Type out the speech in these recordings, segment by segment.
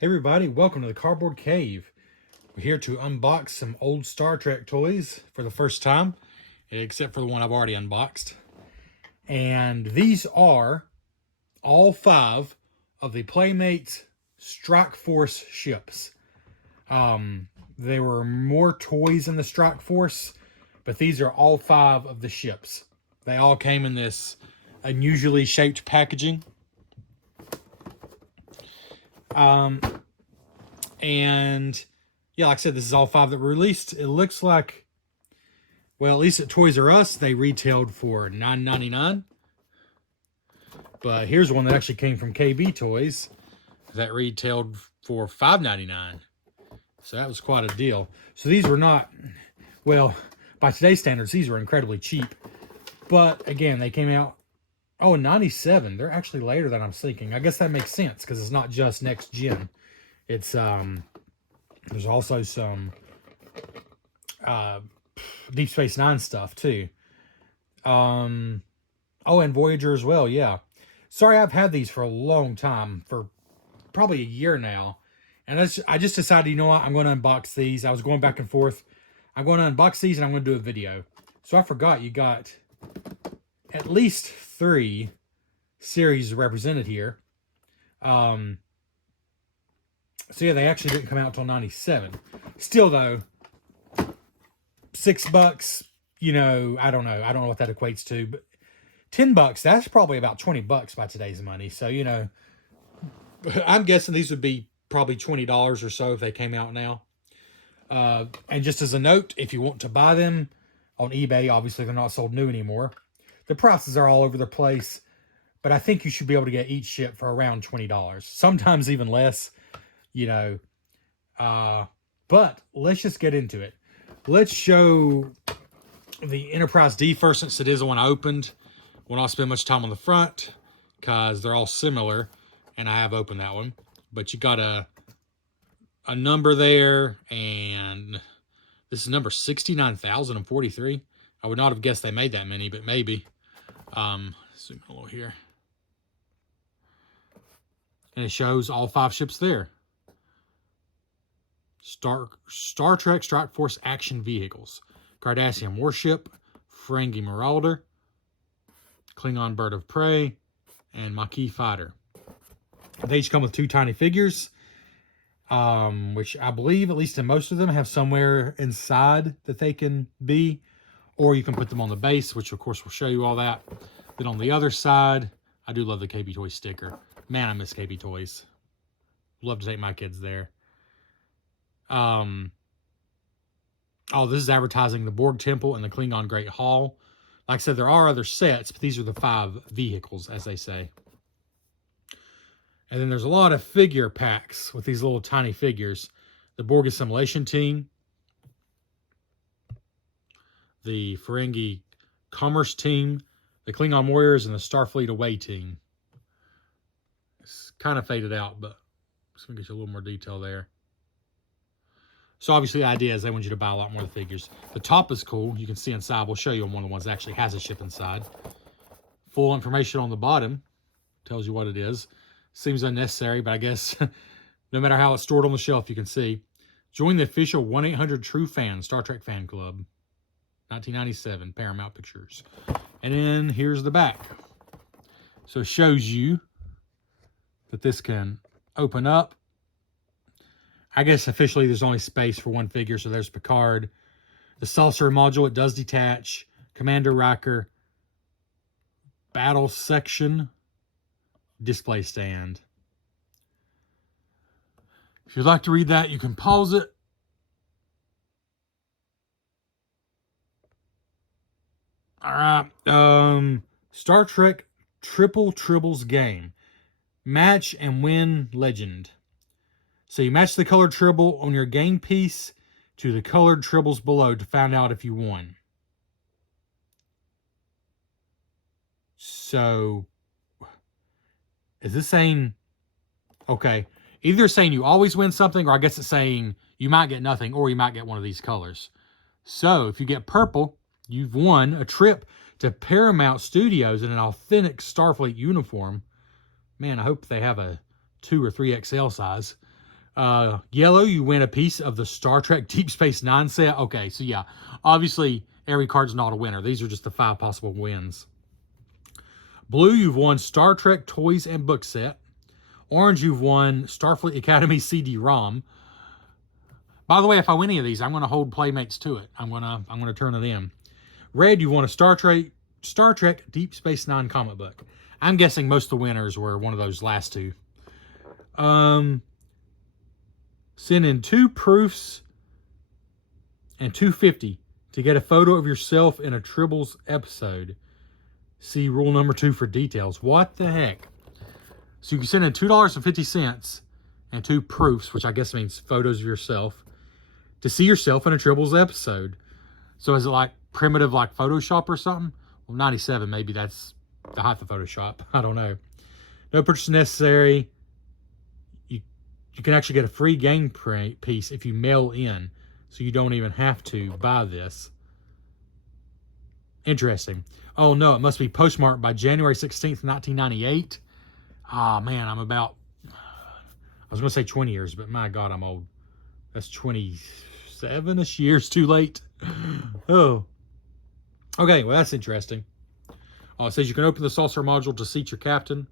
Hey everybody, welcome to the Cardboard Cave. We're here to unbox some old Star Trek toys for the first time, except for the one I've already unboxed. And these are all 5 of the Playmates Strikeforce ships. There were more toys in the Strikeforce, but these are all 5 of the ships. They all came in this unusually shaped packaging. And yeah, like I said, this is all 5 that were released. It looks like, well, at least at Toys R Us, they retailed for $9.99. But here's one that actually came from KB Toys that retailed for $5.99. So that was quite a deal. So these were not, well, by today's standards, these were incredibly cheap. But again, they came out, oh, in 97. They're actually later than I'm thinking. I guess that makes sense because it's not just next gen. It's there's also some Deep Space Nine stuff too. Oh, and Voyager as well. Yeah. Sorry, I've had these for a long time, for probably a year now, and I just decided, you know what, I'm going to unbox these. I was going back and forth. I'm going to unbox these and I'm going to do a video. So I forgot you got at least 3 series represented here. So yeah, they actually didn't come out until 97. Still though, $6, you know, I don't know what that equates to, but $10, that's probably about $20 by today's money. So, you know, I'm guessing these would be probably $20 or so if they came out now. And just as a note, if you want to buy them on eBay, obviously they're not sold new anymore. The prices are all over the place, but I think you should be able to get each ship for around $20, sometimes even less. You know, but let's just get into it. Let's show the Enterprise D first, since it is the one I opened. Won't all spend much time on the front because they're all similar, and I have opened that one. But you got a number there, and this is number 69,043. I would not have guessed they made that many, but maybe. Zoom in a little here, and it shows all 5 ships there. Star Trek Strikeforce action vehicles: Cardassian warship, Ferengi marauder, Klingon bird of prey, and Maquis fighter. They each come with 2 tiny figures, which I believe, at least in most of them, have somewhere inside that they can be, or you can put them on the base, which of course will show you all that. Then on the other side, I do love the KB Toys sticker. Man, I miss KB Toys. Love to take my kids there. Oh, this is advertising the Borg Temple and the Klingon Great Hall. Like I said, there are other sets, but these are the 5 vehicles, as they say. And then there's a lot of figure packs with these little tiny figures. The Borg Assimilation Team, the Ferengi Commerce Team, the Klingon Warriors, and the Starfleet Away Team. It's kind of faded out, but just going to get you a little more detail there. So obviously the idea is they want you to buy a lot more of the figures. The top is cool. You can see inside. We'll show you on one of the ones that actually has a ship inside. Full information on the bottom. Tells you what it is. Seems unnecessary, but I guess no matter how it's stored on the shelf, you can see. Join the official 1-800 True Star Trek Fan Club. 1997, Paramount Pictures. And then here's the back. So it shows you that this can open up. I guess officially there's only space for 1 figure, so there's Picard. The saucer module, it does detach. Commander Riker. Battle section. Display stand. If you'd like to read that, you can pause it. All right. Star Trek Triple Tribbles game. Match and win legend. So you match the colored tribble on your game piece to the colored tribbles below to find out if you won. So, is this saying, okay, either saying you always win something, or I guess it's saying you might get nothing, or you might get one of these colors. So, if you get purple, you've won a trip to Paramount Studios in an authentic Starfleet uniform. Man, I hope they have a 2 or 3XL size. Yellow, you win a piece of the Star Trek Deep Space Nine set. Okay, so yeah, obviously every card's not a winner. These are just the 5 possible wins. Blue, you've won Star Trek toys and book set. Orange, you've won Starfleet Academy CD-ROM. By the way, if I win any of these, I'm going to hold Playmates to it. I'm going to turn it in. Red, you won a Star Trek Deep Space Nine comic book. I'm guessing most of the winners were one of those last two. Send in 2 proofs and $2.50 to get a photo of yourself in a Tribbles episode. See rule number 2 for details. What the heck? So you can send in $2.50 and 2 proofs, which I guess means photos of yourself, to see yourself in a Tribbles episode. So is it like primitive, like Photoshop or something? Well, 97, maybe that's the height of Photoshop. I don't know. No purchase necessary. You can actually get a free game piece if you mail in, so you don't even have to buy this. Interesting. Oh no, it must be postmarked by January 16th, 1998. Ah, man, I was going to say 20 years, but my God, I'm old. That's 27-ish years too late. Oh. Okay, well, that's interesting. Oh, it says you can open the saucer module to seat your captain.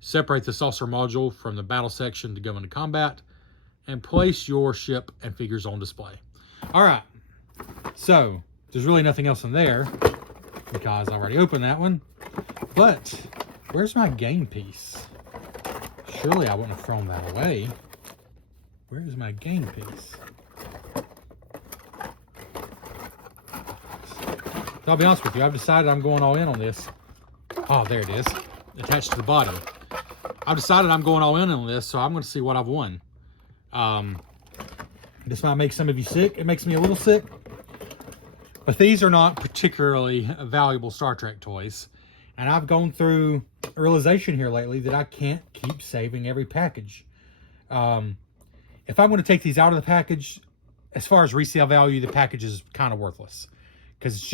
Separate the saucer module from the battle section to go into combat. And place your ship and figures on display. All right. So, there's really nothing else in there because I already opened that one. But, where's my game piece? Surely I wouldn't have thrown that away. Where's my game piece? So I'll be honest with you, I've decided I'm going all in on this. Oh, there it is. Attached to the body. I've decided I'm going all in on this, so I'm going to see what I've won. This might make some of you sick. It makes me a little sick. But these are not particularly valuable Star Trek toys. And I've gone through a realization here lately that I can't keep saving every package. If I'm going to take these out of the package, as far as resale value, the package is kind of worthless. Because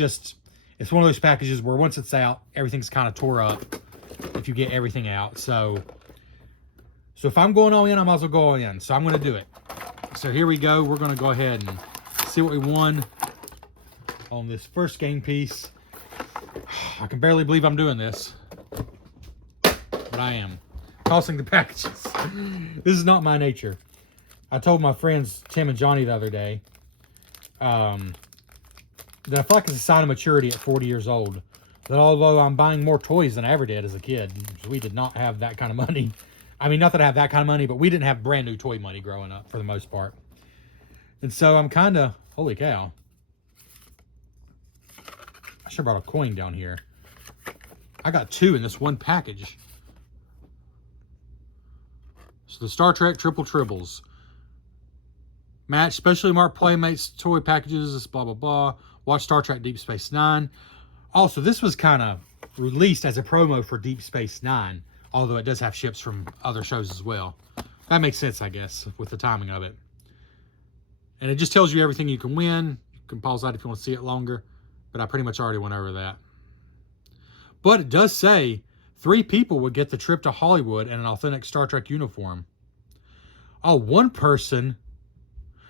it's one of those packages where once it's out, everything's kind of tore up if you get everything out. So if I'm going all in, I might as well go all in. So I'm going to do it. So here we go. We're going to go ahead and see what we won on this first game piece. I can barely believe I'm doing this, but I am. Tossing the packages. This is not my nature. I told my friends Tim and Johnny the other day that I feel like it's a sign of maturity at 40 years old. That although I'm buying more toys than I ever did as a kid, we did not have that kind of money. I mean, not that I have that kind of money, but we didn't have brand new toy money growing up for the most part. And so I'm kind of, holy cow. I should have brought a coin down here. I got 2 in this one package. So the Star Trek Triple Tribbles. Match specially marked Playmates toy packages, blah, blah, blah. Watch Star Trek Deep Space Nine. Also, this was kind of released as a promo for Deep Space Nine, although it does have ships from other shows as well. That makes sense, I guess, with the timing of it. And it just tells you everything you can win. You can pause that if you want to see it longer, but I pretty much already went over that. But it does say 3 people would get the trip to Hollywood in an authentic Star Trek uniform. Oh, 1 person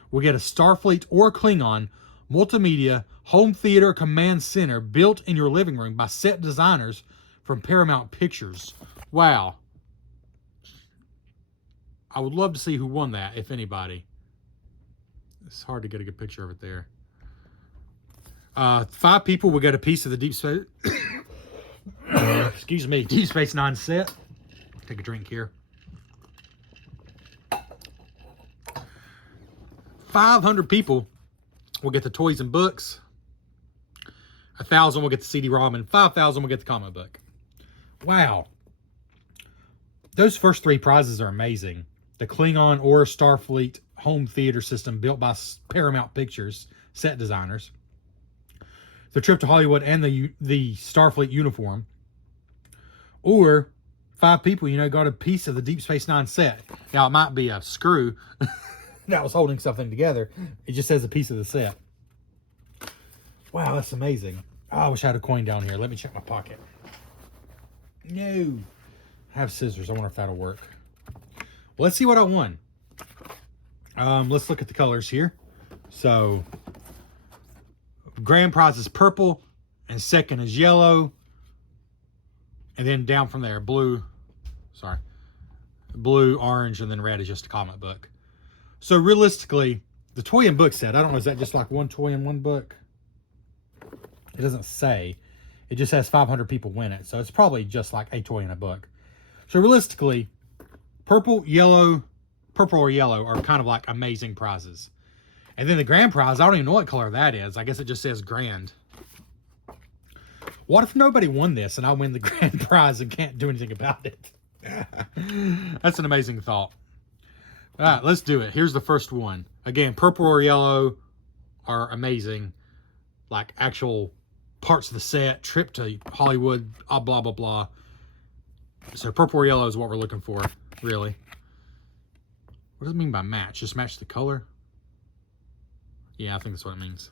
will get a Starfleet or Klingon multimedia home theater command center built in your living room by set designers from Paramount Pictures. Wow. I would love to see who won that, if anybody. It's hard to get a good picture of it there. 5 people will get a piece of the Deep Space... excuse me, Deep Space Nine set. Take a drink here. 500 people will get the toys and books. 1,000 will get the CD-ROM, and 5,000 will get the comic book. Wow. Those first 3 prizes are amazing. The Klingon or Starfleet home theater system built by Paramount Pictures set designers. The trip to Hollywood and the Starfleet uniform. Or 5 people, got a piece of the Deep Space Nine set. Now, it might be a screw that was holding something together. It just says a piece of the set. Wow, that's amazing. Oh, I wish I had a coin down here. Let me check my pocket. No. I have scissors. I wonder if that'll work. let's see what I won. Let's look at the colors here. So, grand prize is purple, and second is yellow, and then down from there, blue, orange, and then red is just a comic book. So realistically, the toy and book set, I don't know, is that just like one toy and one book? It doesn't say. It just says 500 people win it. So it's probably just like a toy and a book. So realistically, purple or yellow are kind of like amazing prizes. And then the grand prize, I don't even know what color that is. I guess it just says grand. What if nobody won this and I win the grand prize and can't do anything about it? That's an amazing thought. All right, let's do it. Here's the first one. Again, purple or yellow are amazing. Like actual parts of the set, trip to Hollywood, blah, blah, blah. So purple or yellow is what we're looking for, really. What does it mean by match? Just match the color? Yeah, I think that's what it means.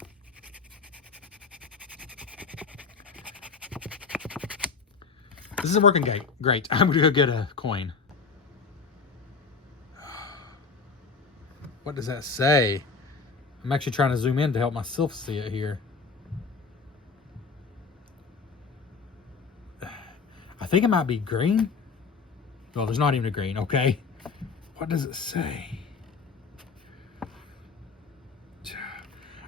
This isn't working great. I'm going to go get a coin. What does that say? I'm actually trying to zoom in to help myself see it here. I think it might be green. Well, there's not even a green, okay. What does it say?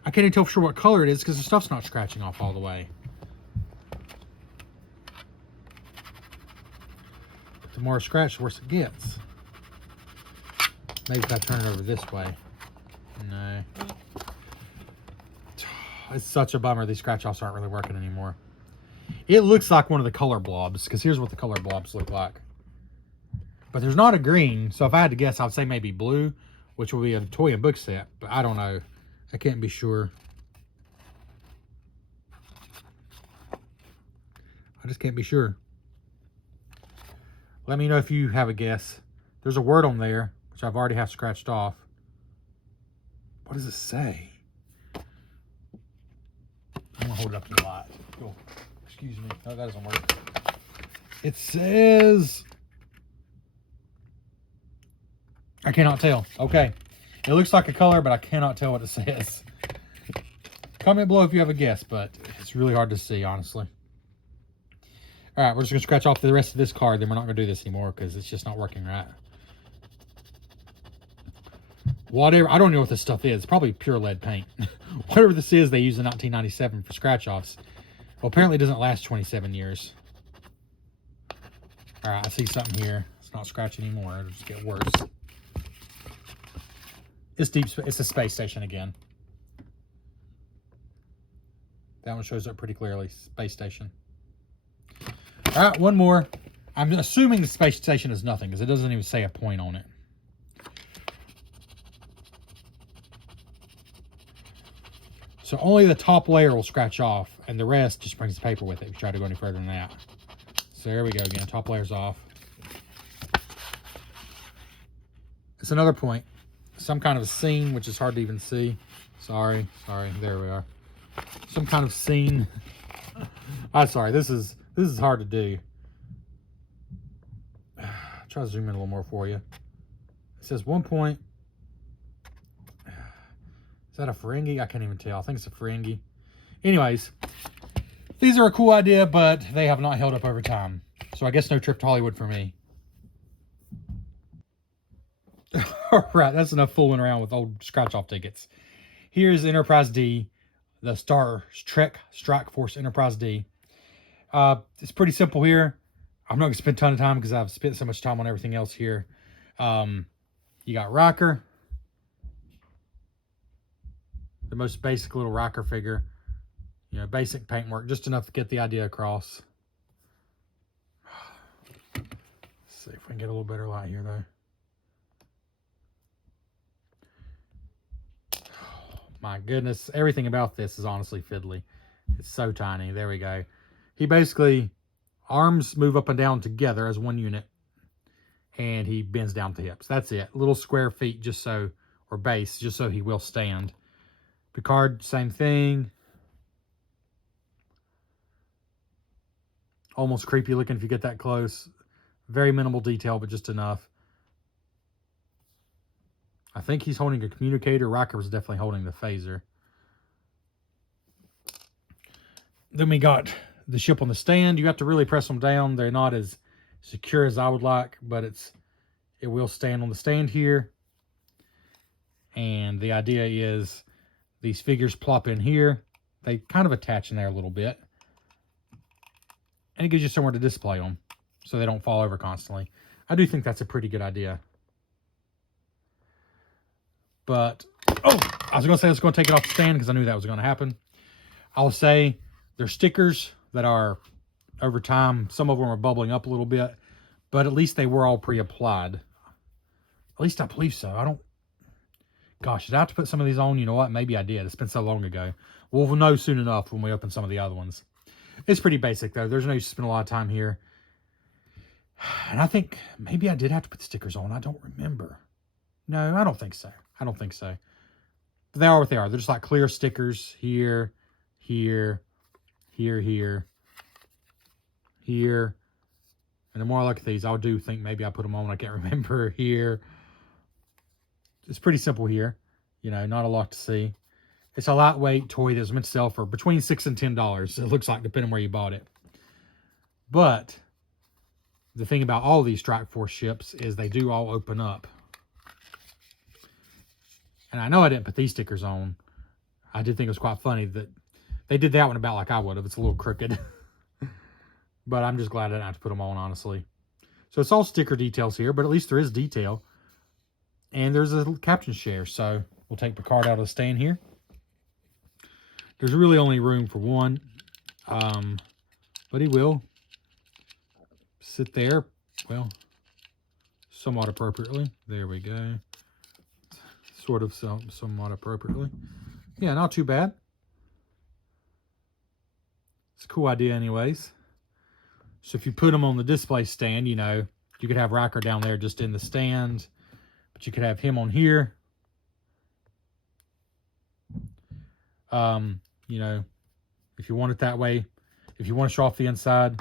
I can't even tell for sure what color it is because the stuff's not scratching off all the way. The more scratch, the worse it gets. Maybe if I turn it over this way. No. It's such a bummer these scratch offs aren't really working anymore. It looks like one of the color blobs, because here's what the color blobs look like. But there's not a green, so if I had to guess, I would say maybe blue, which will be a toy and book set, but I don't know. I can't be sure. I just can't be sure. Let me know if you have a guess. There's a word on there, which I've already have scratched off. What does it say? I'm gonna hold it up to the light. Oh, excuse me. No, that doesn't work. It says... I cannot tell. Okay. It looks like a color, but I cannot tell what it says. Comment below if you have a guess, but it's really hard to see, honestly. All right, we're just going to scratch off the rest of this card. Then we're not going to do this anymore because it's just not working right. Whatever. I don't know what this stuff is. It's probably pure lead paint. Whatever this is, they used in 1997 for scratch offs. Well, apparently it doesn't last 27 years. All right, I see something here. It's not scratching anymore. It'll just get worse. It's deep. It's a space station again. That one shows up pretty clearly. Space station. All right, one more. I'm assuming the space station is nothing because it doesn't even say a point on it. So only the top layer will scratch off, and the rest just brings the paper with it if you try to go any further than that. So there we go again. Top layer's off. It's another point. Some kind of a scene, which is hard to even see. Sorry. There we are. Some kind of scene. I'm sorry. This is hard to do. Try to zoom in a little more for you. It says 1 point. Is that a Ferengi? I can't even tell. I think it's a Ferengi. Anyways, these are a cool idea, but they have not held up over time. So I guess no trip to Hollywood for me. All right, that's enough fooling around with old scratch-off tickets. Here's Enterprise D, the Star Trek Strikeforce Enterprise D. It's pretty simple here. I'm not going to spend a ton of time because I've spent so much time on everything else here. You got Riker. The most basic little Riker figure. You know, basic paintwork, just enough to get the idea across. Let's see if we can get a little better light here, though. My goodness, everything about this is honestly fiddly. It's so tiny. There we go. He basically, arms move up and down together as one unit, and he bends down to hips. That's it. Little square feet just so, or base, just so he will stand. Picard, same thing. Almost creepy looking if you get that close. Very minimal detail, but just enough. I think he's holding a communicator. Riker was definitely holding the phaser. Then we got the ship on the stand. You have to really press them down. They're not as secure as I would like, but it will stand on the stand here. And the idea is these figures plop in here. They kind of attach in there a little bit. And it gives you somewhere to display them so they don't fall over constantly. I do think that's a pretty good idea. But, oh, I was going to say I was going to take it off the stand because I knew that was going to happen. I'll say they're stickers that are, over time, some of them are bubbling up a little bit, but at least they were all pre-applied. At least I believe so. Gosh, did I have to put some of these on? You know what? Maybe I did. It's been so long ago. We'll know soon enough when we open some of the other ones. It's pretty basic, though. There's no use to spend a lot of time here. And I think maybe I did have to put the stickers on. I don't remember. No, I don't think so. But they are what they are. They're just like clear stickers here, here, here, here, here. And the more I look at these, I do think maybe I put them on. I can't remember here. It's pretty simple here. You know, not a lot to see. It's a lightweight toy that's meant to sell for between $6 and $10. It looks like, depending where you bought it. But the thing about all these Strikeforce ships is they do all open up. And I know I didn't put these stickers on. I did think it was quite funny that they did that one about like I would have. It's a little crooked. But I'm just glad I didn't have to put them on, honestly. So it's all sticker details here, but at least there is detail. And there's a captain's chair. So we'll take Picard out of the stand here. There's really only room for one. But he will sit there, well, somewhat appropriately. There we go. Sort of somewhat appropriately. Yeah, not too bad. It's a cool idea anyways. So if you put them on the display stand, you know, you could have Riker down there just in the stand. But you could have him on here. You know, if you want it that way. If you want to show off the inside.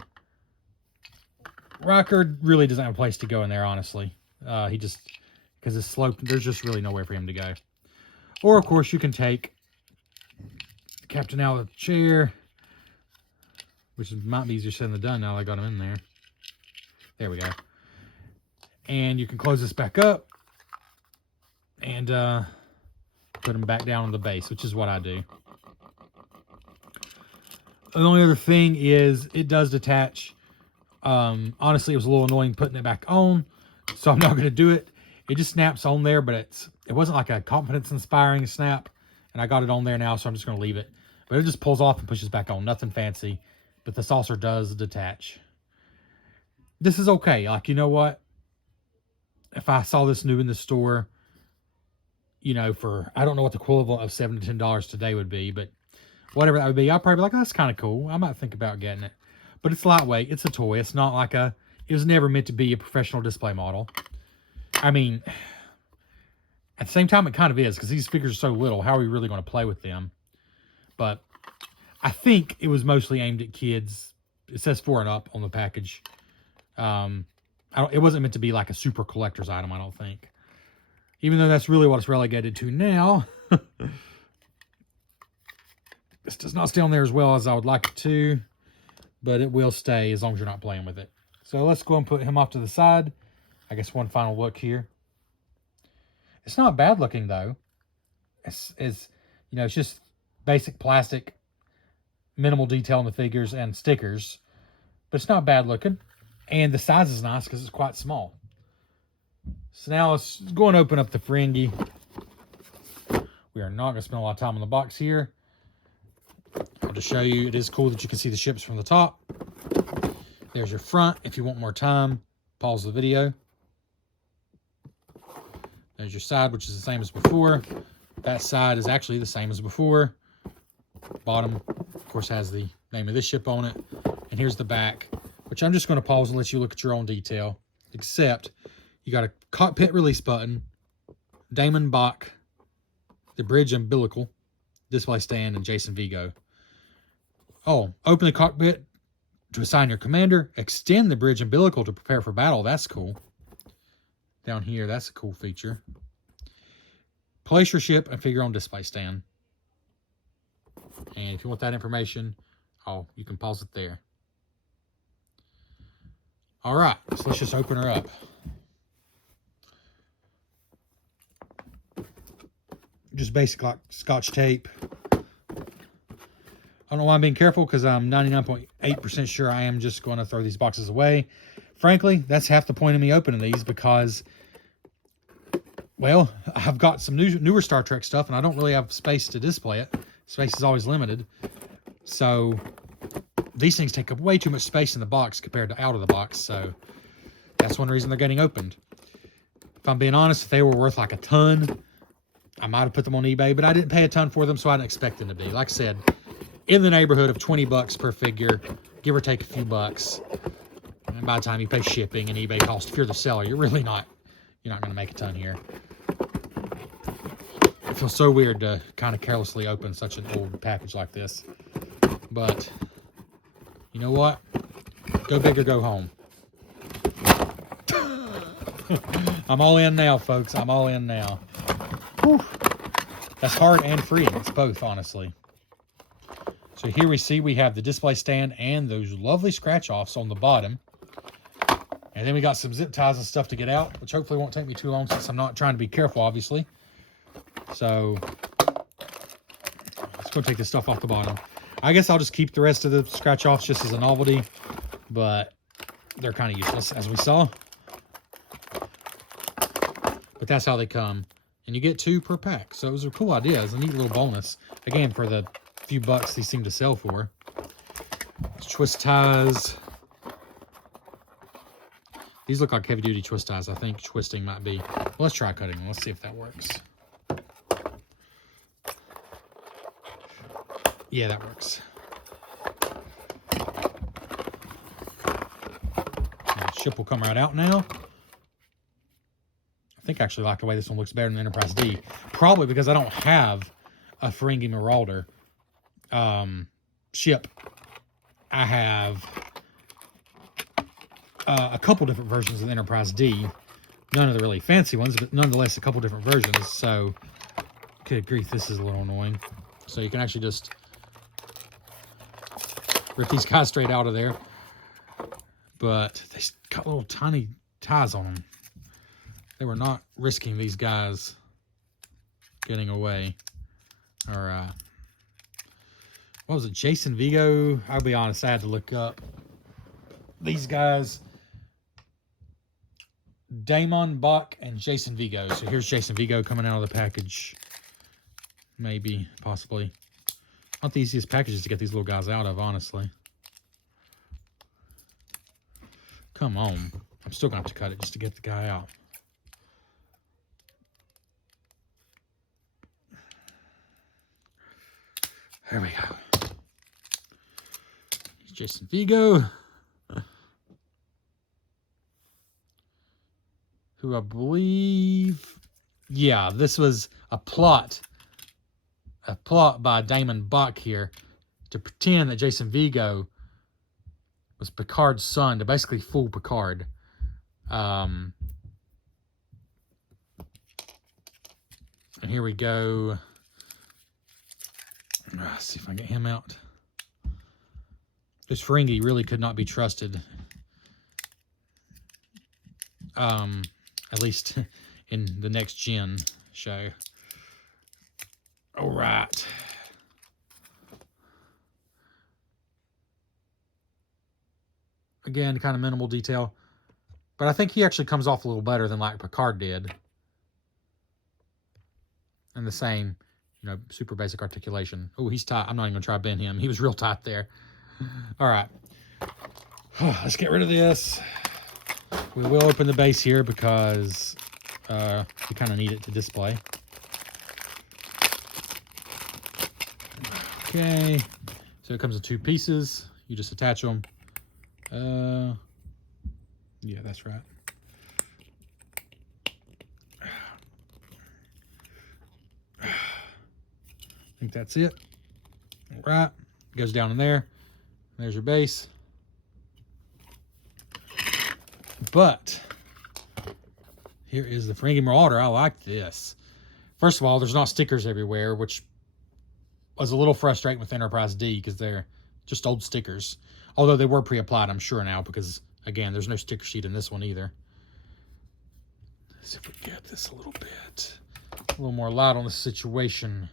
Riker really doesn't have a place to go in there, honestly. He just, because it's sloped, there's just really nowhere for him to go. Or, of course, you can take the captain out of the chair, which might be easier said than done now that I got him in there. There we go. And you can close this back up and put him back down on the base, which is what I do. The only other thing is it does detach. Honestly, it was a little annoying putting it back on, so I'm not going to do it. It just snaps on there, but it wasn't like a confidence-inspiring snap, and I got it on there now, so I'm just going to leave it. But it just pulls off and pushes back on. Nothing fancy, but the saucer does detach. This is okay. Like, you know what? If I saw this new in the store, you know, for, I don't know what the equivalent of $7 to $10 today would be, but whatever that would be, I'd probably be like, oh, that's kind of cool. I might think about getting it. But it's lightweight. It's a toy. It's not like it was never meant to be a professional display model. I mean, at the same time, it kind of is, because these figures are so little. How are we really going to play with them? But I think it was mostly aimed at kids. It says 4 and up on the package. It wasn't meant to be like a super collector's item, I don't think. Even though that's really what it's relegated to now. This does not stay on there as well as I would like it to. But it will stay as long as you're not playing with it. So let's go and put him off to the side. I guess one final look here. It's not bad looking though. It's you know, it's just basic plastic, minimal detail in the figures and stickers. But it's not bad looking. And the size is nice because it's quite small. So now let's go and open up the Ferengi. We are not going to spend a lot of time on the box here. I'll just show you. It is cool that you can see the ships from the top. There's your front. If you want more time, pause the video. There's your side, which is the same as before. That side is actually the same as before. Bottom, of course, has the name of this ship on it. And here's the back, which I'm just going to pause and let you look at your own detail. Except you got a cockpit release button, Damon Bach, the bridge umbilical, display stand, and Jason Vigo. Oh, open the cockpit to assign your commander. Extend the bridge umbilical to prepare for battle. That's cool. Down here, that's a cool feature. place your ship and figure on display stand. And if you want that information, you can pause it there. All right, so let's just open her up. Just basic like Scotch tape. I don't know why I'm being careful, because I'm 99.8% sure I am just going to throw these boxes away. Frankly, that's half the point of me opening these, because, well, I've got some newer Star Trek stuff, and I don't really have space to display it. Space is always limited. So these things take up way too much space in the box compared to out of the box. So that's one reason they're getting opened. If I'm being honest, if they were worth like a ton, I might have put them on eBay, but I didn't pay a ton for them, so I didn't expect them to be. Like I said, in the neighborhood of 20 bucks per figure, give or take a few bucks. And by the time you pay shipping and eBay cost, if you're the seller, you're not going to make a ton here. It feels so weird to kind of carelessly open such an old package like this. But, you know what? Go big or go home. I'm all in now, folks. I'm all in now. Whew. That's hard and freeing. It's both, honestly. So here we have the display stand and those lovely scratch-offs on the bottom. And then we got some zip ties and stuff to get out, which hopefully won't take me too long, since I'm not trying to be careful, obviously. So let's go take this stuff off the bottom. I guess I'll just keep the rest of the scratch-offs just as a novelty, but they're kind of useless, as we saw. But that's how they come. And you get 2 per pack. So it was a cool idea. It was a neat little bonus. Again, for the few bucks these seem to sell for. Twist ties. These look like heavy-duty twist ties. I think twisting might be. Well, let's try cutting them. Let's see if that works. Yeah, that works. The ship will come right out now. I think I actually like the way this one looks better than the Enterprise D. Probably because I don't have a Ferengi Marauder ship. I have a couple different versions of the Enterprise D. None of the really fancy ones, but nonetheless a couple different versions. So, good grief, this is a little annoying. So you can actually just rip these guys straight out of there. But they got little tiny ties on them. They were not risking these guys getting away. Or, what was it, Jason Vigo? I'll be honest, I had to look up these guys. Damon Bach and Jason Vigo. So here's Jason Vigo coming out of the package. Maybe, possibly. Not the easiest packages to get these little guys out of, honestly. Come on. I'm still going to have to cut it just to get the guy out. There we go. Here's Jason Vigo. Who I believe... Yeah, this was a plot by Damon Bach here to pretend that Jason Vigo was Picard's son, to basically fool Picard. And here we go. Let's see if I can get him out. This Ferengi really could not be trusted. At least in the next gen show. All right. Again, kind of minimal detail. But I think he actually comes off a little better than like Picard did. And the same, you know, super basic articulation. Oh, he's tight. I'm not even going to try to bend him. He was real tight there. All right. Let's get rid of this. We will open the base here because we kind of need it to display. Okay. So it comes in 2 pieces. You just attach them. Yeah, that's right. I think that's it. All right. It goes down in there. There's your base. But here is the Ferengi Marauder. I like this. First of all, there's not stickers everywhere, which was a little frustrating with Enterprise D because they're just old stickers. Although they were pre-applied, I'm sure now, because, again, there's no sticker sheet in this one either. Let's see if we get this a little bit. A little more light on the situation.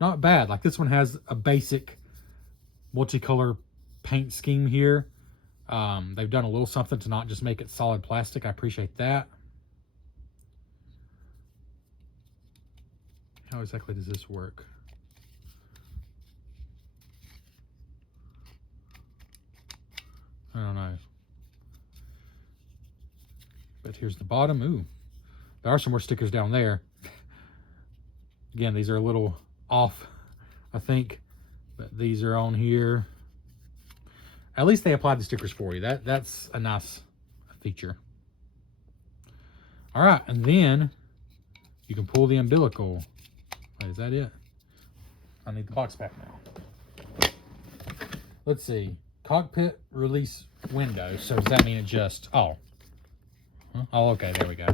Not bad. Like, this one has a basic multicolor paint scheme here. They've done a little something to not just make it solid plastic. I appreciate that. How exactly does this work? I don't know. But here's the bottom. Ooh, there are some more stickers down there. Again, these are a little off, I think, but these are on here. At least they applied the stickers for you. That's a nice feature. All right, and then you can pull the umbilical. Wait, is that it? I need the box back now. Let's see. Cockpit release window. So does that mean it just, oh, okay, there we go.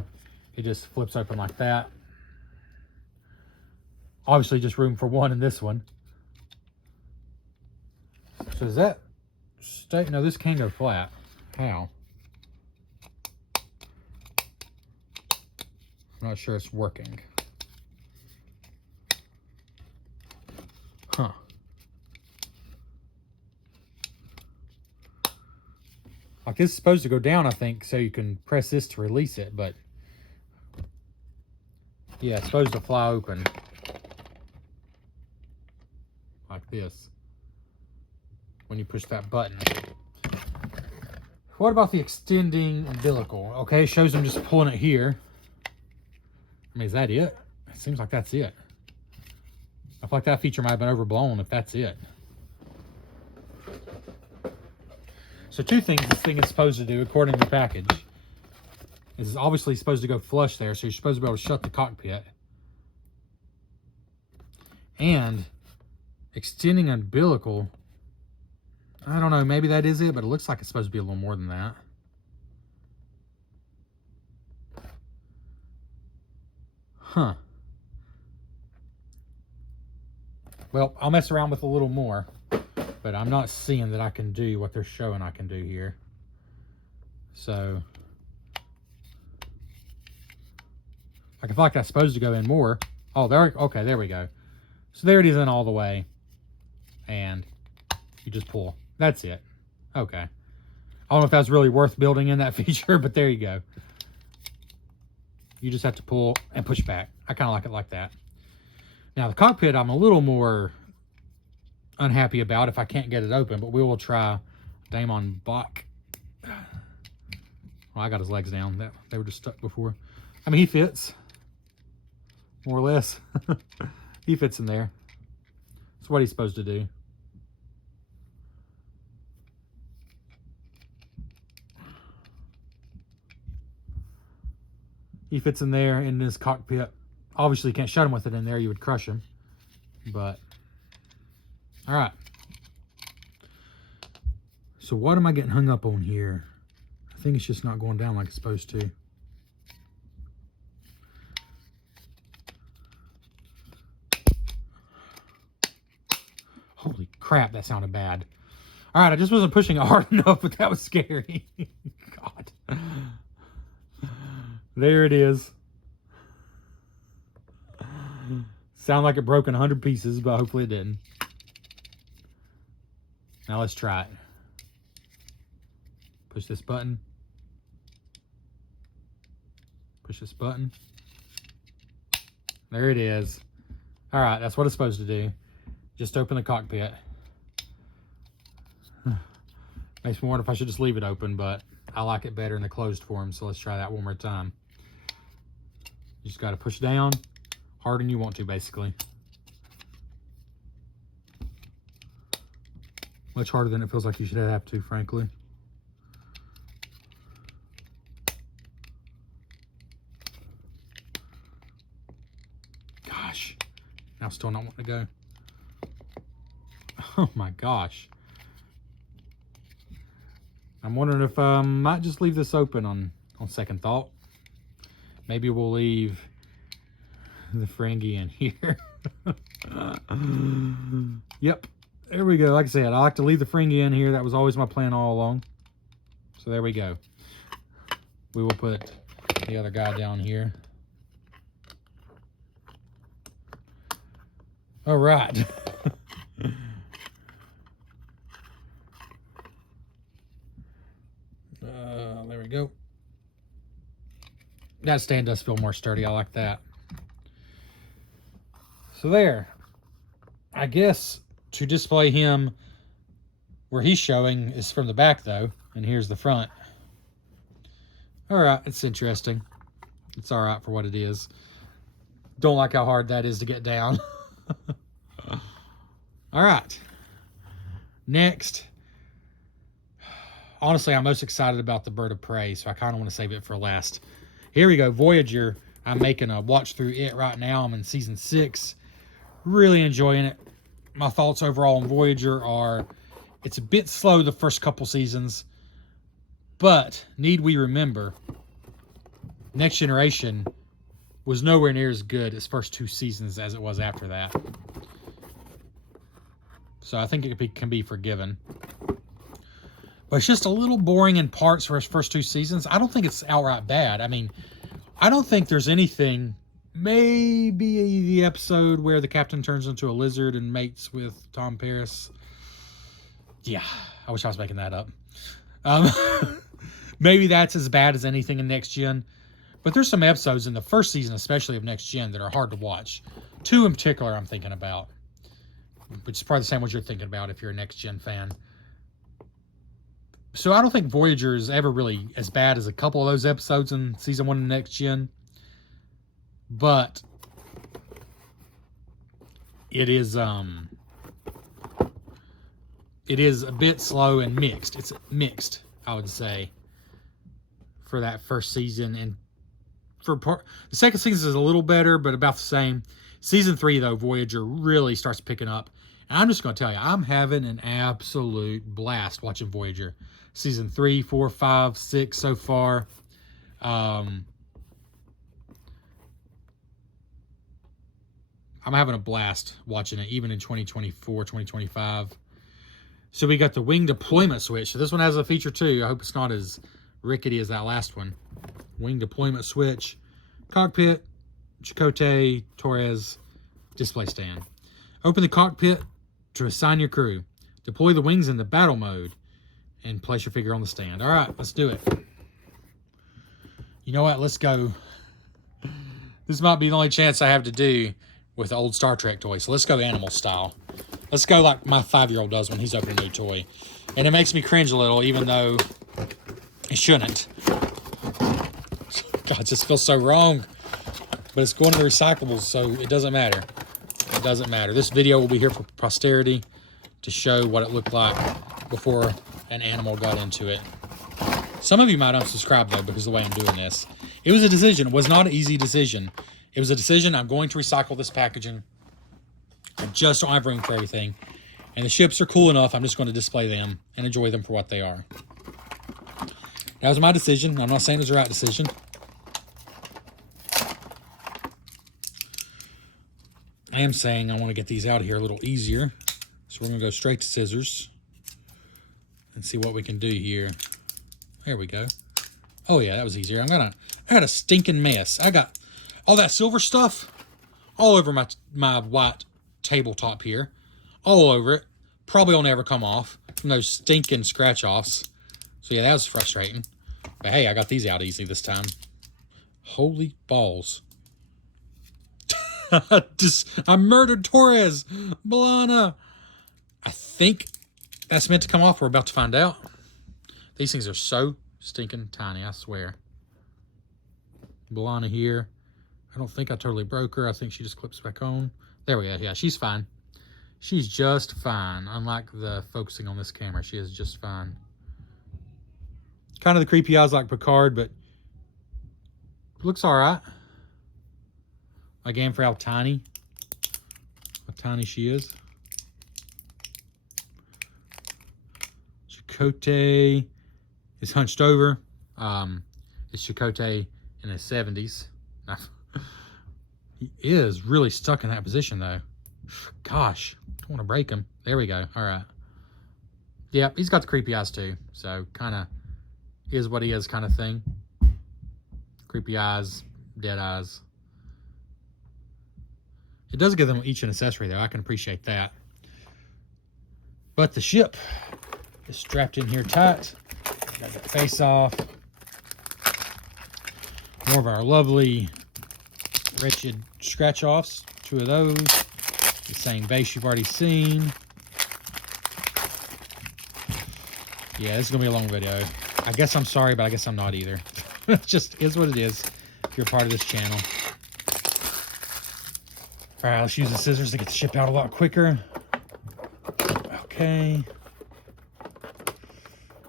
It just flips open like that. Obviously just room for one in this one. So is that stay? No, this can go flat. How? I'm not sure it's working. Huh. Like, this is supposed to go down, I think, so you can press this to release it, but yeah, it's supposed to fly open like this when you push that button. What about the extending umbilical? Okay, it shows them just pulling it here. I mean, is that it? It seems like that's it. I feel like that feature might have been overblown if that's it. So two things this thing is supposed to do, according to the package, is it's obviously supposed to go flush there, so you're supposed to be able to shut the cockpit. And extending umbilical, I don't know, maybe that is it, but it looks like it's supposed to be a little more than that. Huh. Well, I'll mess around with a little more, but I'm not seeing that I can do what they're showing I can do here. So, I feel like that's supposed to go in more. Oh, there, okay, there we go. So there it is in all the way. And you just pull. That's it. Okay. I don't know if that's really worth building in that feature, but there you go. You just have to pull and push back. I kind of like it like that. Now, the cockpit, I'm a little more unhappy about if I can't get it open, but we will try Damon Bach. Well, I got his legs down. They were just stuck before. I mean, he fits, more or less. He fits in there. That's what he's supposed to do. He fits in there in this cockpit. Obviously, you can't shut him with it in there. You would crush him. But, all right. So what am I getting hung up on here? I think it's just not going down like it's supposed to. Holy crap, that sounded bad. All right, I just wasn't pushing it hard enough, but that was scary. God. There it is. Sound like it broke in 100 pieces, but hopefully it didn't. Now let's try it. Push this button. Push this button. There it is. All right, that's what it's supposed to do. Just open the cockpit. Makes me wonder if I should just leave it open, but I like it better in the closed form, so let's try that one more time. You just got to push down harder than you want to, basically. Much harder than it feels like you should have to, frankly. Gosh, now still not wanting to go. Oh my gosh. I'm wondering if I might just leave this open on second thought. Maybe we'll leave the Ferengi in here. Yep. There we go. Like I said, I like to leave the Ferengi in here. That was always my plan all along. So there we go. We will put the other guy down here. All right. There we go. That stand does feel more sturdy. I like that. So there. I guess to display him where he's showing is from the back though, and here's the front. All right, it's interesting. It's all right for what it is. Don't like how hard that is to get down. All right. Next. Honestly, I'm most excited about the Bird of Prey, so I kind of want to save it for last. Here we go, Voyager. I'm making a watch through it right now. I'm in season 6. Really enjoying it. My thoughts overall on Voyager are, it's a bit slow the first couple seasons, but need we remember, Next Generation was nowhere near as good as first 2 seasons as it was after that. So I think it can be forgiven. But it's just a little boring in parts for his first 2 seasons. I don't think it's outright bad. I mean, I don't think there's anything. Maybe the episode where the captain turns into a lizard and mates with Tom Paris. Yeah, I wish I was making that up. Maybe that's as bad as anything in Next Gen. But there's some episodes in the first season, especially of Next Gen, that are hard to watch. 2 in particular I'm thinking about. Which is probably the same what you're thinking about if you're a Next Gen fan. So I don't think Voyager is ever really as bad as a couple of those episodes in season 1 of Next Gen. But it is a bit slow and mixed. It's mixed, I would say, for that first season. And for the second season is a little better, but about the same. Season 3, though, Voyager really starts picking up. And I'm just going to tell you, I'm having an absolute blast watching Voyager. Season 3, 4, 5, 6 so far. I'm having a blast watching it, even in 2024, 2025. So we got the wing deployment switch. So this one has a feature too. I hope it's not as rickety as that last one. Wing deployment switch. Cockpit, Chakotay, Torres, display stand. Open the cockpit to assign your crew. Deploy the wings in the battle mode and place your figure on the stand. All right, let's do it. You know what? Let's go. This might be the only chance I have to do with the old Star Trek toy. So let's go animal style. Let's go like my 5-year-old does when he's opening a new toy. And it makes me cringe a little, even though it shouldn't. God, it just feels so wrong. But it's going to the recyclables, so it doesn't matter. It doesn't matter. This video will be here for posterity to show what it looked like before an animal got into it. Some of you might unsubscribe, though, because of the way I'm doing this. It was a decision. It was not an easy decision. It was a decision. I'm going to recycle this packaging. I just don't have room for everything. And the ships are cool enough. I'm just going to display them and enjoy them for what they are. That was my decision. I'm not saying it was the right decision. I am saying I want to get these out of here a little easier. So we're going to go straight to scissors and see what we can do here. There we go. Oh yeah, that was easier. I had a stinking mess. I got all that silver stuff all over my white tabletop here. All over it. Probably will never come off from those stinking scratch-offs. So yeah, that was frustrating. But hey, I got these out easy this time. Holy balls. I murdered Torres. B'Elanna. I think that's meant to come off. We're about to find out. These things are so stinking tiny, I swear. B'Elanna here. I don't think I totally broke her. I think she just clips back on. There we go. Yeah, she's fine. She's just fine. Unlike the focusing on this camera, she is just fine. Kind of the creepy eyes like Picard, but looks all right. Again, for how tiny she is. Chakotay is hunched over. It's Chakotay in his 70s. He is really stuck in that position, though. Gosh, don't want to break him. There we go. All right. Yep, he's got the creepy eyes, too. So, kind of is what he is kind of thing. Creepy eyes, dead eyes. It does give them each an accessory, though. I can appreciate that. But the ship is strapped in here tight. Got the face off. More of our lovely wretched scratch offs. 2 of those. The same base you've already seen. Yeah, this is going to be a long video. I guess I'm sorry, but I guess I'm not either. It just is what it is if you're a part of this channel. Alright, let's use the scissors to get the ship out a lot quicker. Okay.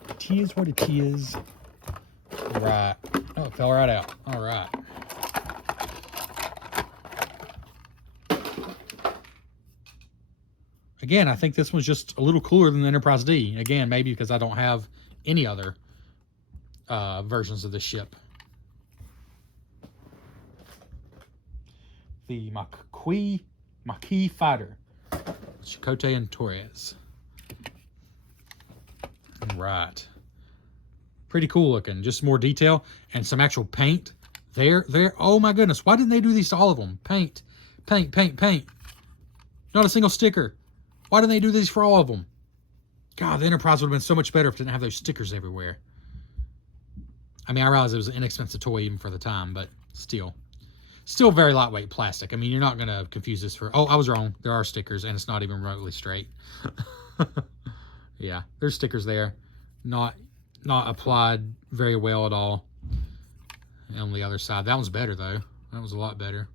It is what it is. Right. Oh, it fell right out. Alright. Again, I think this one's just a little cooler than the Enterprise D. Again, maybe because I don't have any other versions of the ship. The Maquis Fighter. Chakotay and Torres. Right. Pretty cool looking. Just more detail and some actual paint. There. Oh my goodness. Why didn't they do these to all of them? Paint. Not a single sticker. Why didn't they do these for all of them? God, the Enterprise would have been so much better if it didn't have those stickers everywhere. I mean, I realize it was an inexpensive toy even for the time, but still. Still very lightweight plastic. I mean, you're not going to confuse this for... Oh, I was wrong. There are stickers, and it's not even remotely straight. Yeah, there's stickers there. Not applied very well at all. And on the other side. That one's better, though. That was a lot better.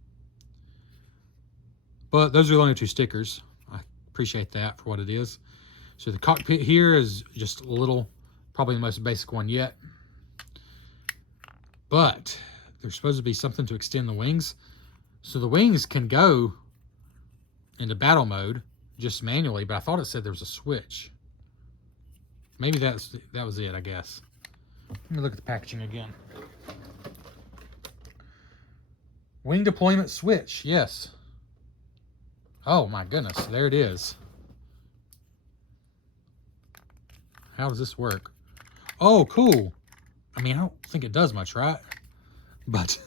But those are the only 2 stickers. I appreciate that for what it is. So the cockpit here is just a little... Probably the most basic one yet. But... there's supposed to be something to extend the wings. So the wings can go into battle mode just manually, but I thought it said there was a switch. Maybe that was it, I guess. Let me look at the packaging again. Wing deployment switch, yes. Oh my goodness, there it is. How does this work? Oh, cool. I mean, I don't think it does much, right? But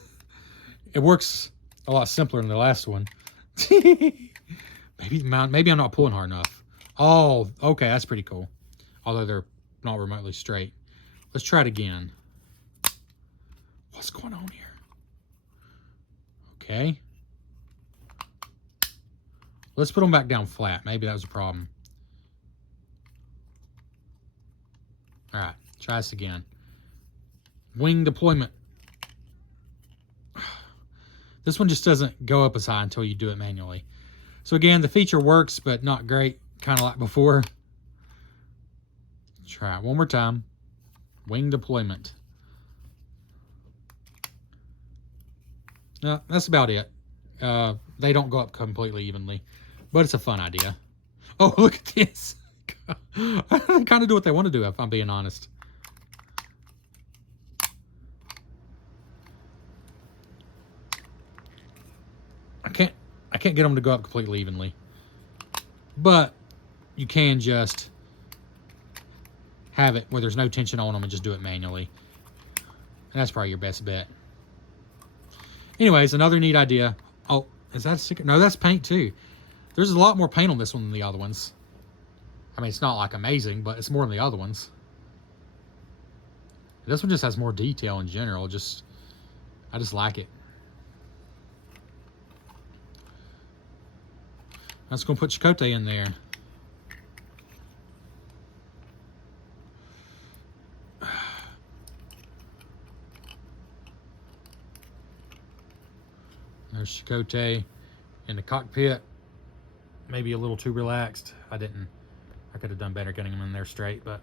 it works a lot simpler than the last one. Maybe I'm not pulling hard enough. Oh, okay, that's pretty cool. Although they're not remotely straight. Let's try it again. What's going on here? Okay. Let's put them back down flat. Maybe that was a problem. All right, try this again. Wing deployment. This one just doesn't go up as high until you do it manually. So again, the feature works, but not great, kind of like before. Try it one more time. Wing deployment. No, that's about it. They don't go up completely evenly, but it's a fun idea. Oh, look at this. They kind of do what they want to do, if I'm being honest. I can't get them to go up completely evenly. But you can just have it where there's no tension on them and just do it manually. And that's probably your best bet. Anyways, another neat idea. Oh, is that a sticker? No, that's paint too. There's a lot more paint on this one than the other ones. I mean, it's not like amazing, but it's more than the other ones. This one just has more detail in general. I just like it. I'm just going to put Chakotay in there. There's Chakotay in the cockpit. Maybe a little too relaxed. I could have done better getting them in there straight, but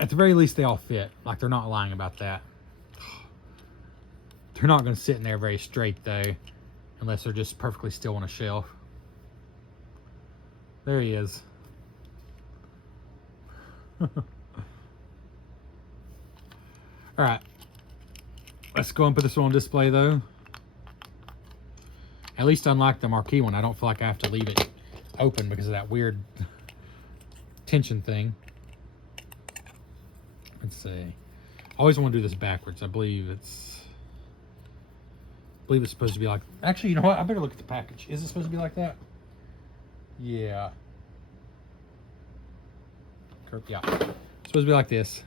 at the very least they all fit. Like, they're not lying about that. They're not going to sit in there very straight though, unless they're just perfectly still on a shelf. There he is. Alright. Let's go and put this one on display, though. At least unlike the marquee one, I don't feel like I have to leave it open because of that weird tension thing. Let's see. I always want to do this backwards. I believe it's supposed to be like... Actually, you know what? I better look at the package. Is it supposed to be like that? Yeah. Yeah. It's supposed to be like this.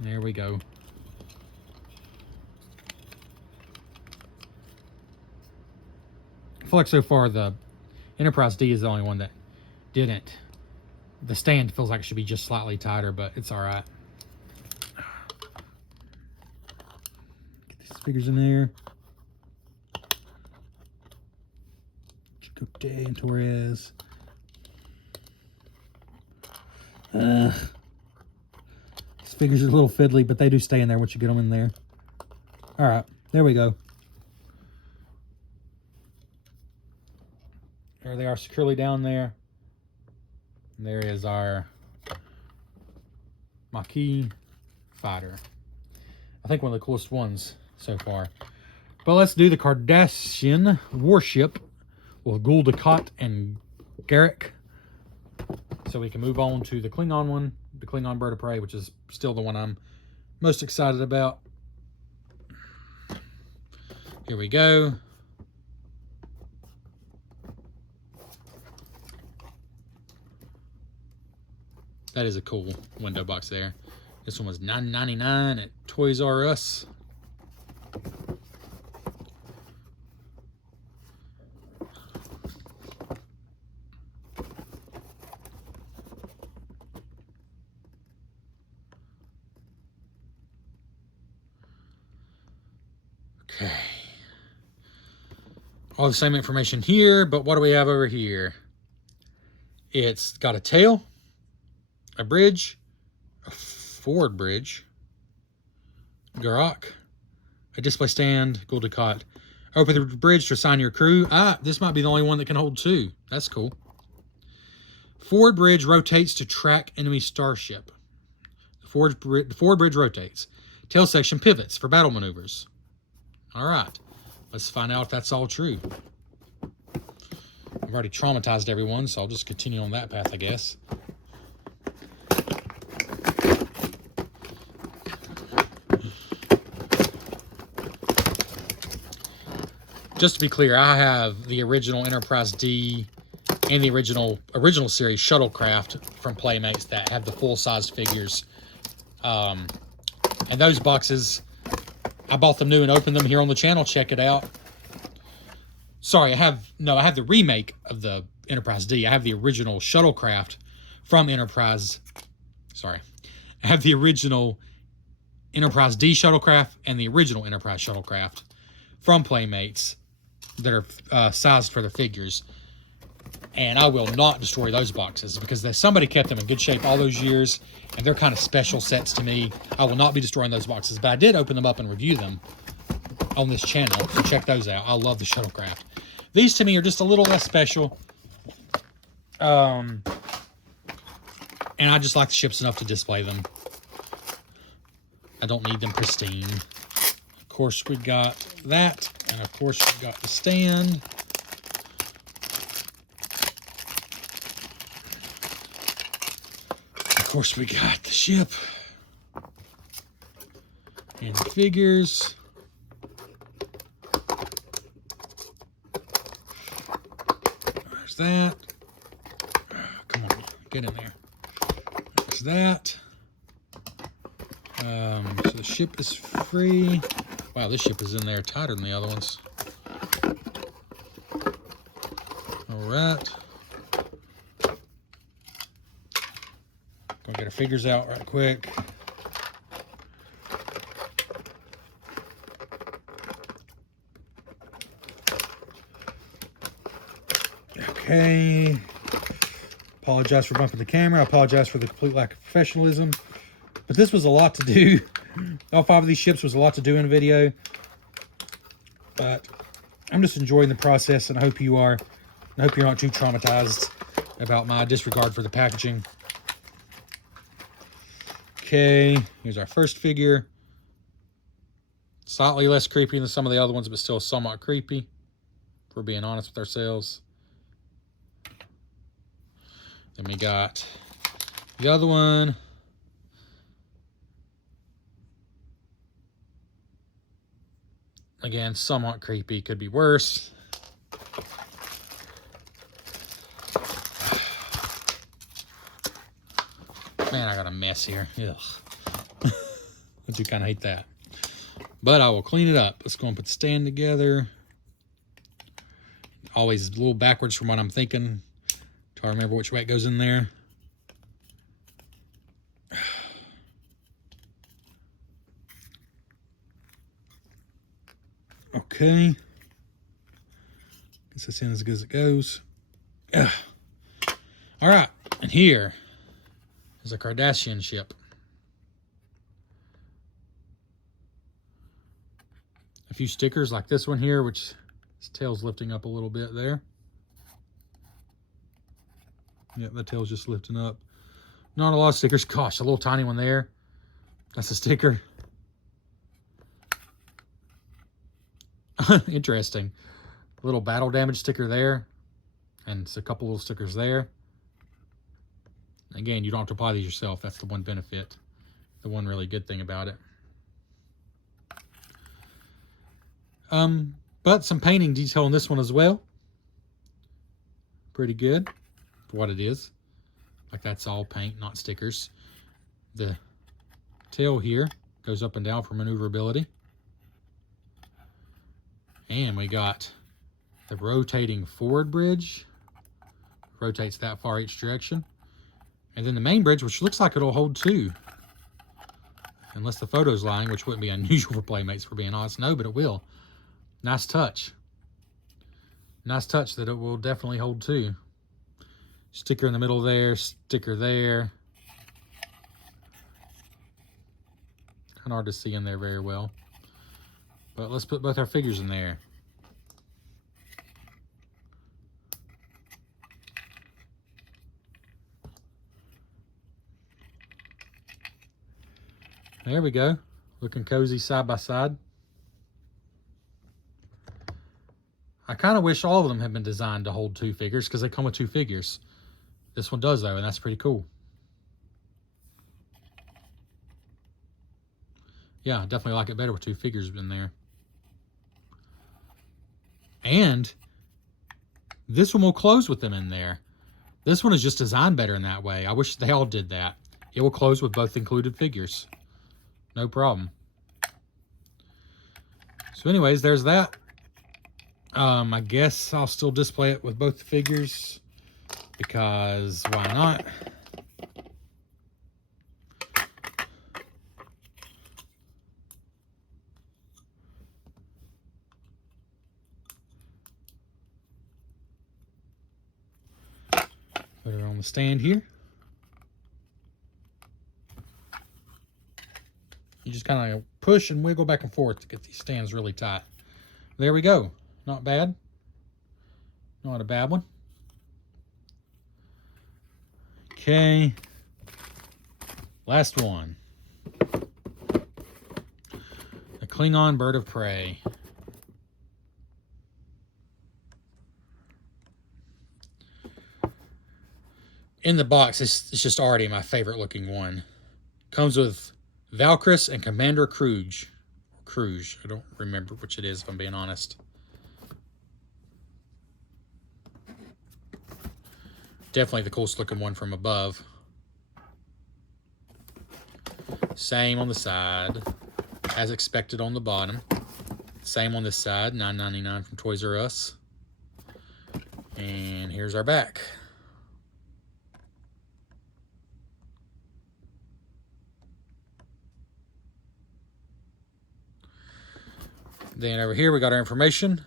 There we go. I feel like so far the Enterprise D is the only one that didn't. The stand feels like it should be just slightly tighter, but it's all right. Get these figures in there. Chakotay and Torres. These figures are a little fiddly, but they do stay in there once you get them in there. All right, there we go. There they are, securely down there. And there is our Maquis fighter. I think one of the coolest ones so far. But let's do the Cardassian warship with Gul Dukat and Garrick. So we can move on to the Klingon one, the Klingon Bird of Prey, which is still the one I'm most excited about. Here we go. That is a cool window box there. This one was $9.99 at Toys R Us. Okay. All the same information here, but what do we have over here? It's got a tail, a bridge, a forward bridge, Garak, a display stand, Gul Dukat. Open the bridge to assign your crew. Ah, this might be the only one that can hold two. That's cool. Forward bridge rotates to track enemy starship. The forward bridge rotates. Tail section pivots for battle maneuvers. All right, let's find out if that's all true. I've already traumatized everyone, so I'll just continue on that path, I guess. Just to be clear, I have the original Enterprise D and the original series shuttlecraft from Playmates that have the full-sized figures. And those boxes, I bought them new and opened them here on the channel. Check it out. Sorry, I have the remake of the Enterprise D. I have the original shuttlecraft from Enterprise. Sorry. I have the original Enterprise D shuttlecraft and the original Enterprise shuttlecraft from Playmates that are sized for the figures. And I will not destroy those boxes because somebody kept them in good shape all those years, and they're kind of special sets to me. I will not be destroying those boxes, but I did open them up and review them on this channel, so check those out. I love the shuttlecraft. These to me are just a little less special. And I just like the ships enough to display them. I don't need them pristine. Of course, we got that. And of course, we got the stand. Of course, we got the ship. And the figures. There's that. Come on, get in there. There's that. So the ship is free. Wow, this ship is in there tighter than the other ones. All right. Gonna get our figures out right quick. Okay. Apologize for bumping the camera. I apologize for the complete lack of professionalism. But this was a lot to do. All 5 of these ships was a lot to do in a video. But I'm just enjoying the process, and I hope you are. I hope you're not too traumatized about my disregard for the packaging. Okay, here's our first figure. Slightly less creepy than some of the other ones, but still somewhat creepy, if we're being honest with ourselves. Then we got the other one. Again, somewhat creepy, could be worse. Man, I got a mess here. Ugh. I do kind of hate that. But I will clean it up. Let's go and put the stand together. Always a little backwards from what I'm thinking. Try to remember which way it goes in there. Okay. Guess that's in as good as it goes. Ugh. All right. And here is a Kardashian ship. A few stickers like this one here, which his tail's lifting up a little bit there. Yeah, the tail's just lifting up. Not a lot of stickers. Gosh, a little tiny one there. That's a sticker. Interesting. A little battle damage sticker there. And it's a couple little stickers there. Again, you don't have to apply these yourself. That's the one benefit. The one really good thing about it. But some painting detail on this one as well. Pretty good for what it is. Like that's all paint, not stickers. The tail here goes up and down for maneuverability. And we got the rotating forward bridge. Rotates that far each direction. And then the main bridge, which looks like it'll hold two. Unless the photo's lying, which wouldn't be unusual for Playmates, for being honest. No, but it will. Nice touch. Nice touch that it will definitely hold two. Sticker in the middle there, sticker there. Kind of hard to see in there very well. But let's put both our figures in there. There we go. Looking cozy side by side. I kind of wish all of them had been designed to hold two figures because they come with two figures. This one does though, and that's pretty cool. Yeah, I definitely like it better with two figures in there. And this one will close with them in there. This one is just designed better in that way. I wish they all did that. It will close with both included figures. No problem. So anyways, there's that. I guess I'll still display it with both the figures because why not? Put it on the stand here. You just kind of push and wiggle back and forth to get these stands really tight. There we go. Not bad. Not a bad one. Okay. Last one. A Klingon bird of prey. In the box, it's just already my favorite looking one. Comes with Valkyris and Commander Kruge. Kruge. I don't remember which it is, if I'm being honest. Definitely the coolest looking one from above. Same on the side, as expected on the bottom. Same on this side, $9.99 from Toys R Us. And here's our back. Then over here we got our information.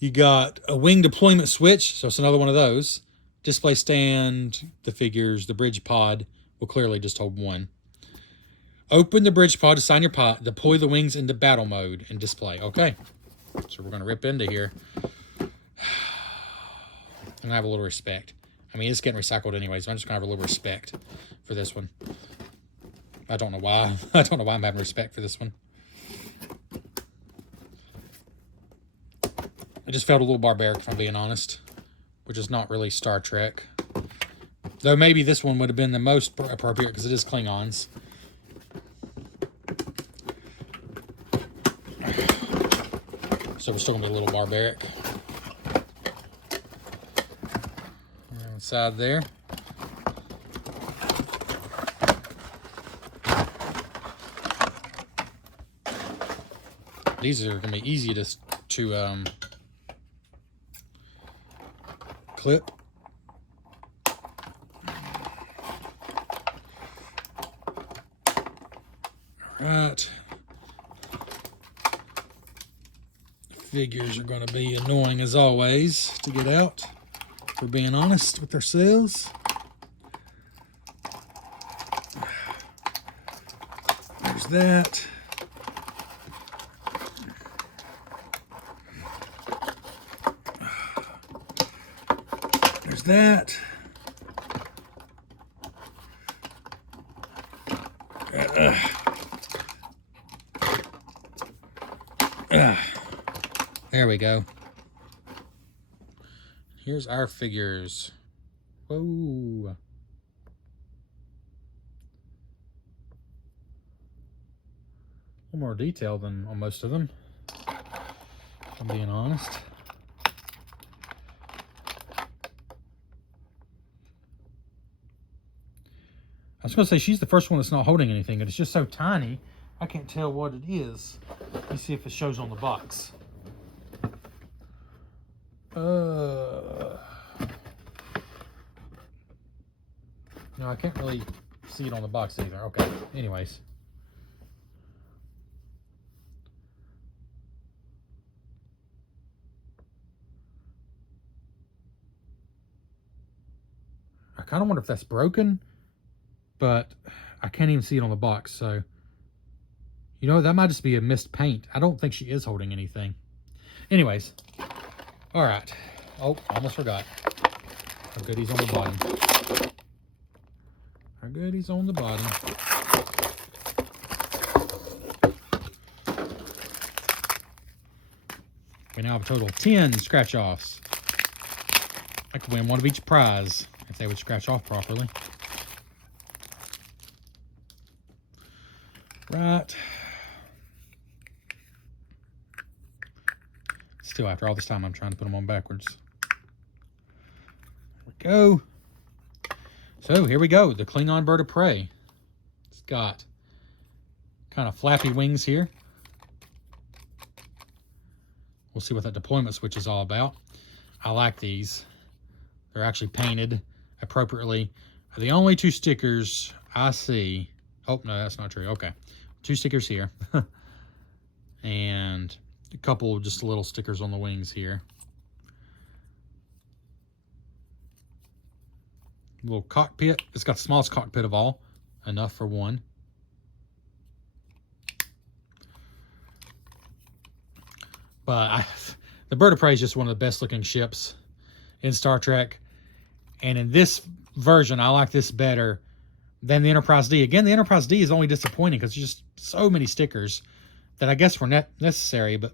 You got a wing deployment switch, so it's another one of those. Display stand, the figures, the bridge pod will clearly just hold one. Open the bridge pod to sign your pod. Deploy the wings into battle mode and display. Okay, so we're going to rip into here. And I have a little respect. I mean, it's getting recycled anyways, so I'm just going to have a little respect for this one. I don't know why. I don't know why I'm having respect for this one. It just felt a little barbaric, if I'm being honest, which is not really Star Trek. Though maybe this one would have been the most appropriate because it is Klingons. So we're still going to be a little barbaric. Inside there. These are going to be easy to clip. Right. Figures are going to be annoying as always to get out, if we're being honest with ourselves. There's that. There's that. There we go. Here's our figures. Whoa. A little more detail than on most of them, if I'm being honest. I was going to say she's the first one that's not holding anything, and it's just so tiny, I can't tell what it is. Let me see if it shows on the box. No, I can't really see it on the box either. Okay, anyways. I kind of wonder if that's broken, but I can't even see it on the box, so... You know, that might just be a missed paint. I don't think she is holding anything. Anyways. Alright. Oh, almost forgot. Our goodies on the bottom. Our goodies on the bottom. We now have a total of 10 scratch-offs. I could win one of each prize if they would scratch off properly. Right. Still, after all this time, I'm trying to put them on backwards. There we go. So, here we go. The Klingon bird of prey. It's got kind of flappy wings here. We'll see what that deployment switch is all about. I like these. They're actually painted appropriately. The only two stickers I see... Oh, no, that's not true. Okay. 2 stickers here. And a couple of just little stickers on the wings here. Little cockpit. It's got the smallest cockpit of all. Enough for one. But the Bird of Prey is just one of the best looking ships in Star Trek. And in this version, I like this better than the Enterprise D. Again, the Enterprise D is only disappointing because there's just so many stickers that I guess were necessary, but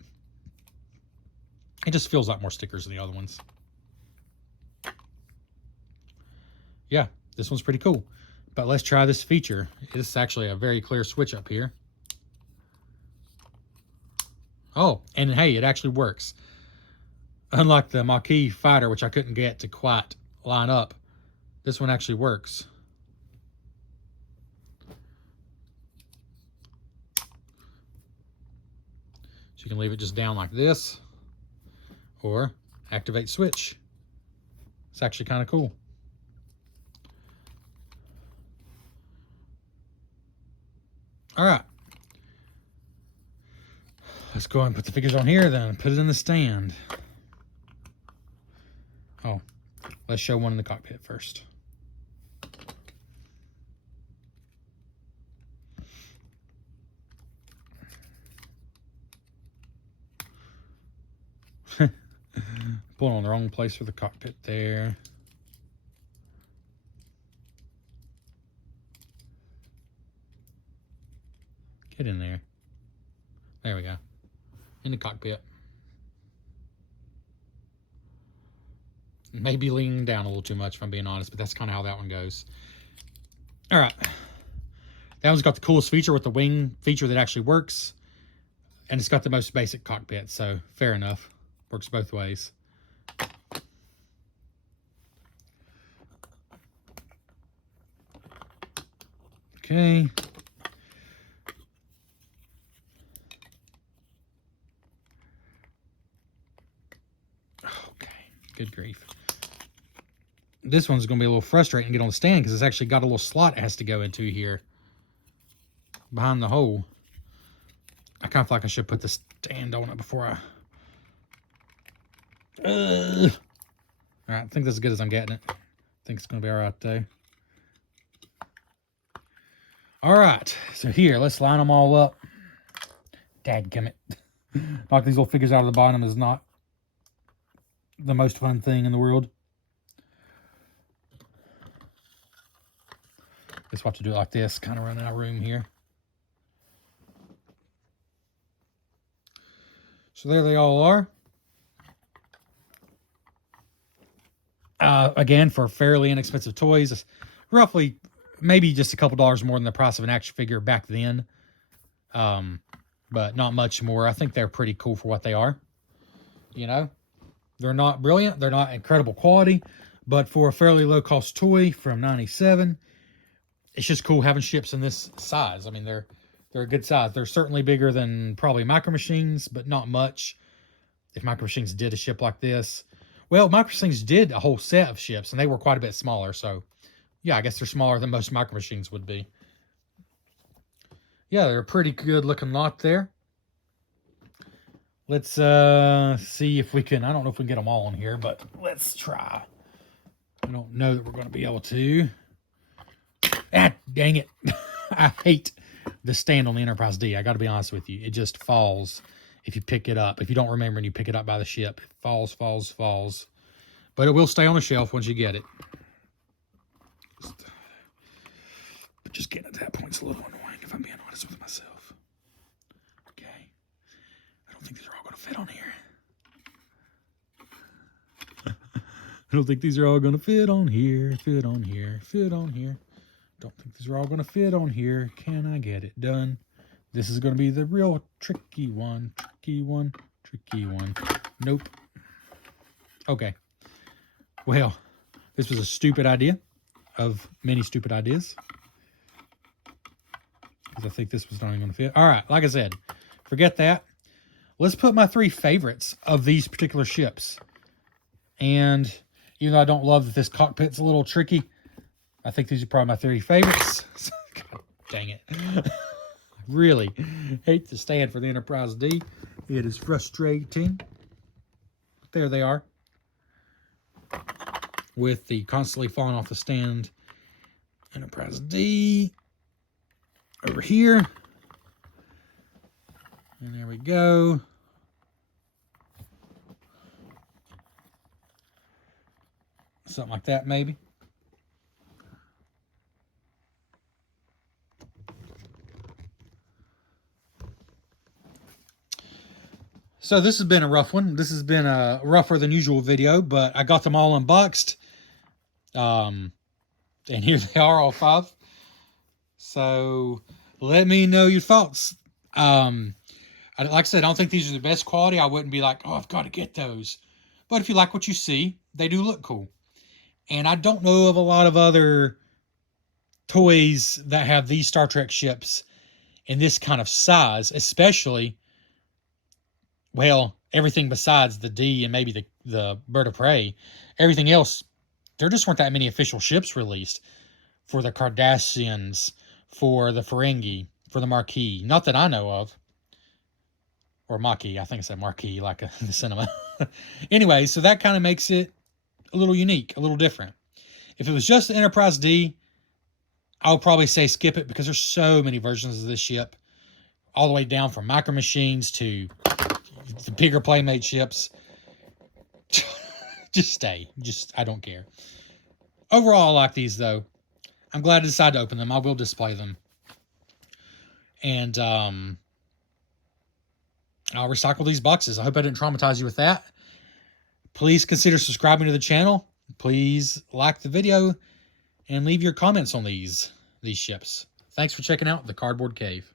it just feels like more stickers than the other ones. Yeah, this one's pretty cool. But let's try this feature. It's actually a very clear switch up here. Oh, and hey, it actually works. Unlike the Maquis fighter, which I couldn't get to quite line up, this one actually works. So you can leave it just down like this, or activate switch. It's actually kind of cool. All right. Let's go ahead and put the figures on here, then put it in the stand. Oh, let's show one in the cockpit first. Pulling on the wrong place for the cockpit there. Get in there. There we go. In the cockpit. Maybe leaning down a little too much, if I'm being honest, but that's kind of how that one goes. All right. That one's got the coolest feature with the wing feature that actually works. And it's got the most basic cockpit, so fair enough. Works both ways. Okay. Okay. Good grief. This one's going to be a little frustrating to get on the stand because it's actually got a little slot it has to go into here behind the hole. I kind of feel like I should put the stand on it before I... All right, I think that's as good as I'm getting it. I think it's going to be all right, though. All right, so here, let's line them all up. Dadgummit. Knock these little figures out of the bottom is not the most fun thing in the world. Guess we'll have to do it like this, kind of running out of room here. So there they all are. Again, for fairly inexpensive toys, roughly maybe just a couple dollars more than the price of an action figure back then. But not much more. I think they're pretty cool for what they are. You know, they're not brilliant. They're not incredible quality, but for a fairly low cost toy from '97, it's just cool having ships in this size. I mean, they're a good size. They're certainly bigger than probably Micro Machines, but not much. If Micro Machines did a ship like this, well, Micro Machines did a whole set of ships, and they were quite a bit smaller. So, yeah, I guess they're smaller than most Micro Machines would be. Yeah, they're a pretty good looking lot there. Let's see if we can, I don't know if we can get them all in here, but let's try. I don't know that we're going to be able to. Ah, dang it. I hate the stand on the Enterprise D. I got to be honest with you. It just falls if you pick it up. If you don't remember and you pick it up by the ship, it falls, falls, falls. But it will stay on the shelf once you get it. But just getting at that point is a little annoying if I'm being honest with myself. Okay. I don't think these are all going to fit on here. I don't think these are all going to fit on here. Fit on here. Fit on here. Don't think these are all going to fit on here. Can I get it done? This is going to be the real tricky one. Tricky one. Tricky one. Nope. Okay. Well, this was a stupid idea of many stupid ideas. Because I think this was not even going to fit. All right. Like I said, forget that. Let's put my 3 favorites of these particular ships. And even though I don't love that this cockpit's a little tricky, I think these are probably my 3 favorites. God dang it. I really hate the stand for the Enterprise D. It is frustrating. But there they are. With the constantly falling off the stand Enterprise D over here. And there we go. Something like that, maybe. So this has been a rough one. This has been a rougher than usual video, but I got them all unboxed. And here they are, all 5. So let me know your thoughts. Like I said, I don't think these are the best quality. I wouldn't be like, oh, I've got to get those. But if you like what you see, they do look cool. And I don't know of a lot of other toys that have these Star Trek ships in this kind of size, especially, well, everything besides the D and maybe the Bird of Prey. Everything else, there just weren't that many official ships released for the Cardassians, for the Ferengi, for the Marquis. Not that I know of. Or Maquis. I think I said Marquis, like in the cinema. Anyway, so that kind of makes it a little unique, a little different. If it was just the Enterprise D, I would probably say skip it because there's so many versions of this ship. All the way down from Micro Machines to the bigger Playmate ships. Just stay. I don't care. Overall, I like these, though. I'm glad I decided to open them. I will display them. And I'll recycle these boxes. I hope I didn't traumatize you with that. Please consider subscribing to the channel. Please like the video and leave your comments on these ships. Thanks for checking out the Cardboard Cave.